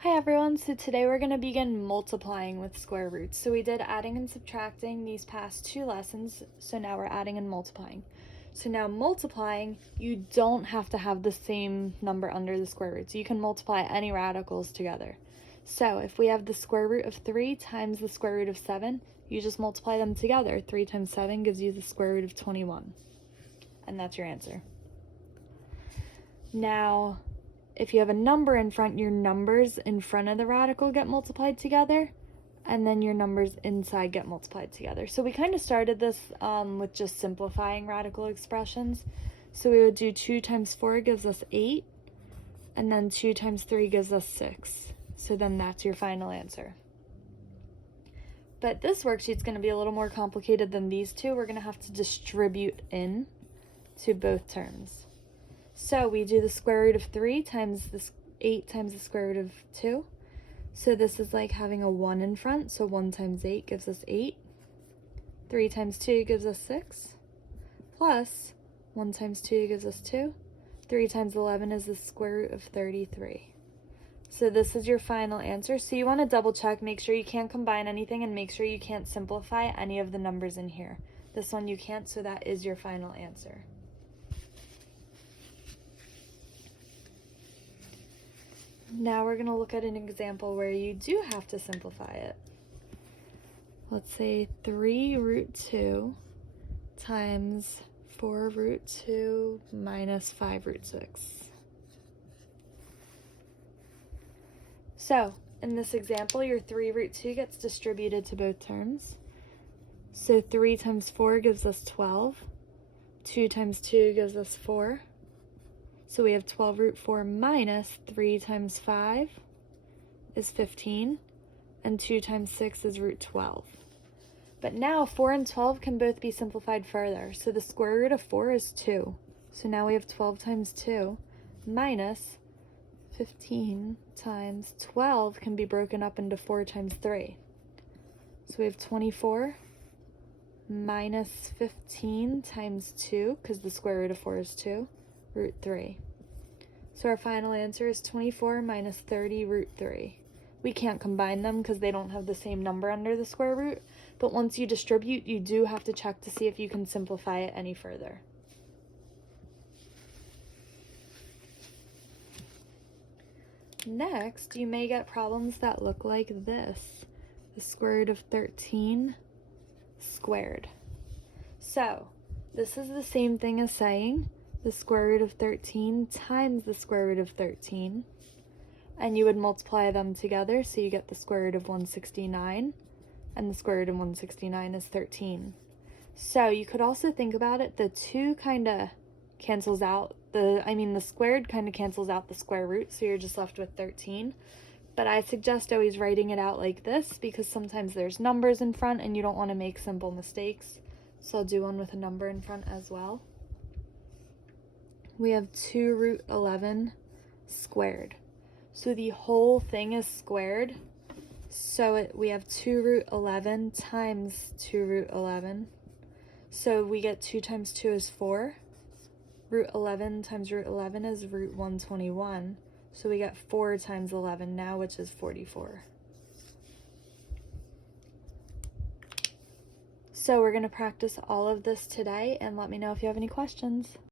Hi everyone, so today we're going to begin multiplying with square roots. So we did adding and subtracting these past two lessons, so now we're adding and multiplying. So now multiplying, you don't have to have the same number under the square root. So you can multiply any radicals together. So if we have the square root of 3 times the square root of 7, you just multiply them together. 3 times 7 gives you the square root of 21. And that's your answer. Now, if you have a number in front, your numbers in front of the radical get multiplied together, and then your numbers inside get multiplied together. So we kind of started this with just simplifying radical expressions. So we would do 2 times 4 gives us 8, and then 2 times 3 gives us 6. So then that's your final answer. But this worksheet's going to be a little more complicated than these two. We're going to have to distribute in to both terms. So we do the square root of 3 times this 8 times the square root of 2. So this is like having a 1 in front. So 1 times 8 gives us 8. 3 times 2 gives us 6. Plus 1 times 2 gives us 2. 3 times 11 is the square root of 33. So this is your final answer. So you want to double check, make sure you can't combine anything, and make sure you can't simplify any of the numbers in here. This one you can't, so that is your final answer. Now we're going to look at an example where you do have to simplify it. Let's say 3 root 2 times 4 root 2 minus 5 root 6. So in this example, your 3 root 2 gets distributed to both terms. So 3 times 4 gives us 12. 2 times 2 gives us 4. So we have 12 root 4 minus 3 times 5 is 15, and 2 times 6 is root 12. But now 4 and 12 can both be simplified further. So the square root of 4 is 2. So now we have 12 times 2 minus 15 times 12 can be broken up into 4 times 3. So we have 24 minus 15 times 2, because the square root of 4 is 2, root 3. So our final answer is 24 minus 30 root 3. We can't combine them because they don't have the same number under the square root, but once you distribute, you do have to check to see if you can simplify it any further. Next, you may get problems that look like this. The square root of 13 squared. So this is the same thing as saying the square root of 13 times the square root of 13, and you would multiply them together, so you get the square root of 169, and the square root of 169 is 13. So you could also think about it, the 2 kind of cancels out, the squared kind of cancels out the square root, so you're just left with 13. But I suggest always writing it out like this, because sometimes there's numbers in front and you don't want to make simple mistakes. So I'll do one with a number in front as well. We have 2 root 11 squared. So the whole thing is squared. So we have 2 root 11 times 2 root 11. So we get 2 times 2 is 4. Root 11 times root 11 is root 121. So we get 4 times 11 now, which is 44. So we're going to practice all of this today, and let me know if you have any questions.